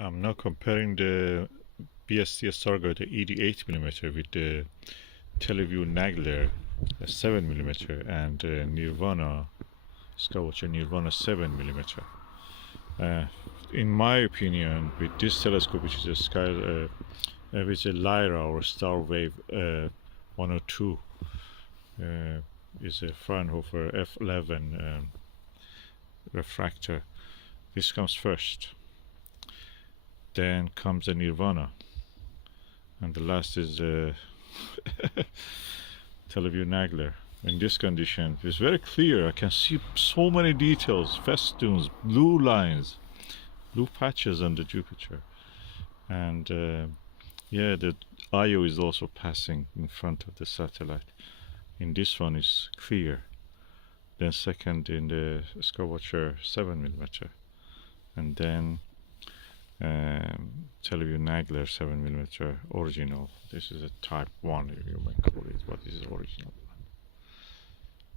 I'm now comparing the BST Stargate ED 8mm with the Televue Nagler 7mm and Nirvana Skywatcher Nirvana 7mm. Uh, in my opinion, with this telescope, which is which is a Lyra or Starwave 102, is a Fraunhofer F11 refractor. This comes first. Then comes the Nirvana, and the last is Televue Nagler. In this condition, it's very clear. I can see so many details, festoons, blue lines, blue patches on the Jupiter, and yeah, the IO is also passing in front of the satellite. In this one is clear. Then second in the Skywatcher 7mm, and then Televue Nagler 7mm original. This is a type 1, you may call it, but this is original.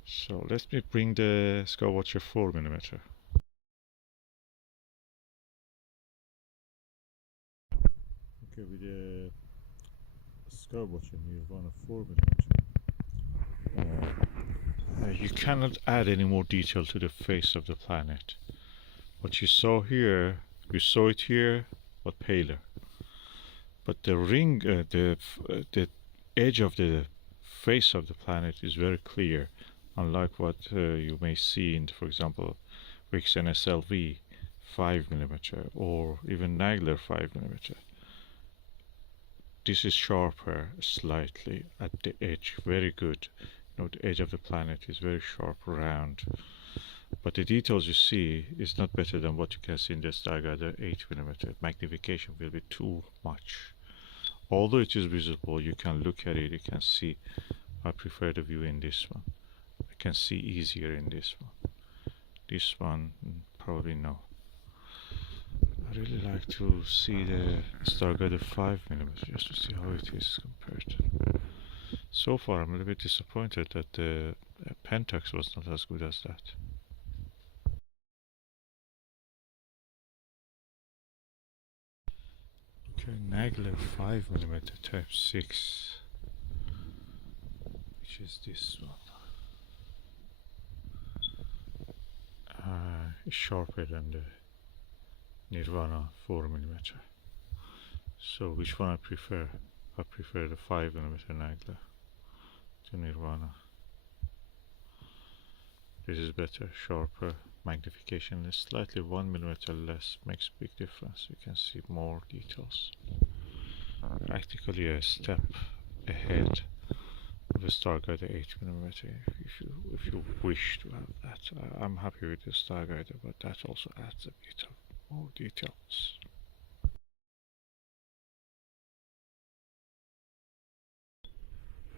So let me bring the Skywatcher 4mm. Okay, with the Skywatcher Nirvana 4mm, you cannot add any more detail to the face of the planet. What you saw here, you saw it here, but paler. But the ring, the edge of the face of the planet is very clear, unlike what you may see in, for example, Vixen SLV 5mm or even Nagler 5mm. This is sharper slightly at the edge, very good. You know, the edge of the planet is very sharp, round. But the details you see is not better than what you can see in the Stargate 8mm. Magnification will be too much. Although it is visible, you can look at it, you can see. I prefer the view in this one. I can see easier in this one. This one, probably no. I really like to see the Stargate 5mm just to see how it is compared. So far, I'm a little bit disappointed that the Pentax was not as good as that. Okay, Nagler 5mm type 6, which is this one. It's sharper than the Nirvana 4mm. So which one I prefer? I prefer the 5mm Nagler to Nirvana. This is better, sharper, magnification is slightly 1mm less, makes a big difference. You can see more details. Practically a step ahead of the Stargate 8mm if you wish to have that. I'm happy with the Stargate, but that also adds a bit of more details.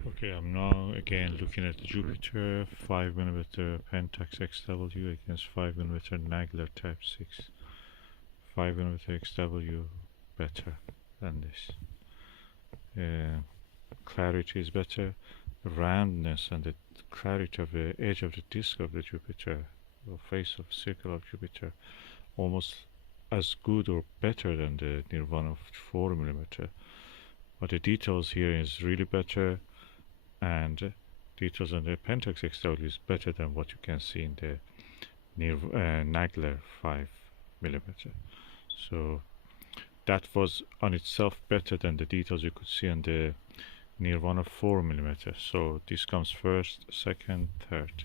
Okay, I'm now again looking at the Jupiter 5mm Pentax XW against 5mm Nagler Type 6. 5mm XW better than this. Clarity is better. The roundness and the clarity of the edge of the disk of the Jupiter, the face of the circle of Jupiter, almost as good or better than the Nirvana 4mm. But the details here is really better, and details on the Pentax XW is better than what you can see in the Nagler 5mm. So that was on itself better than the details you could see on the Nirvana 4mm. So this comes first, second, third.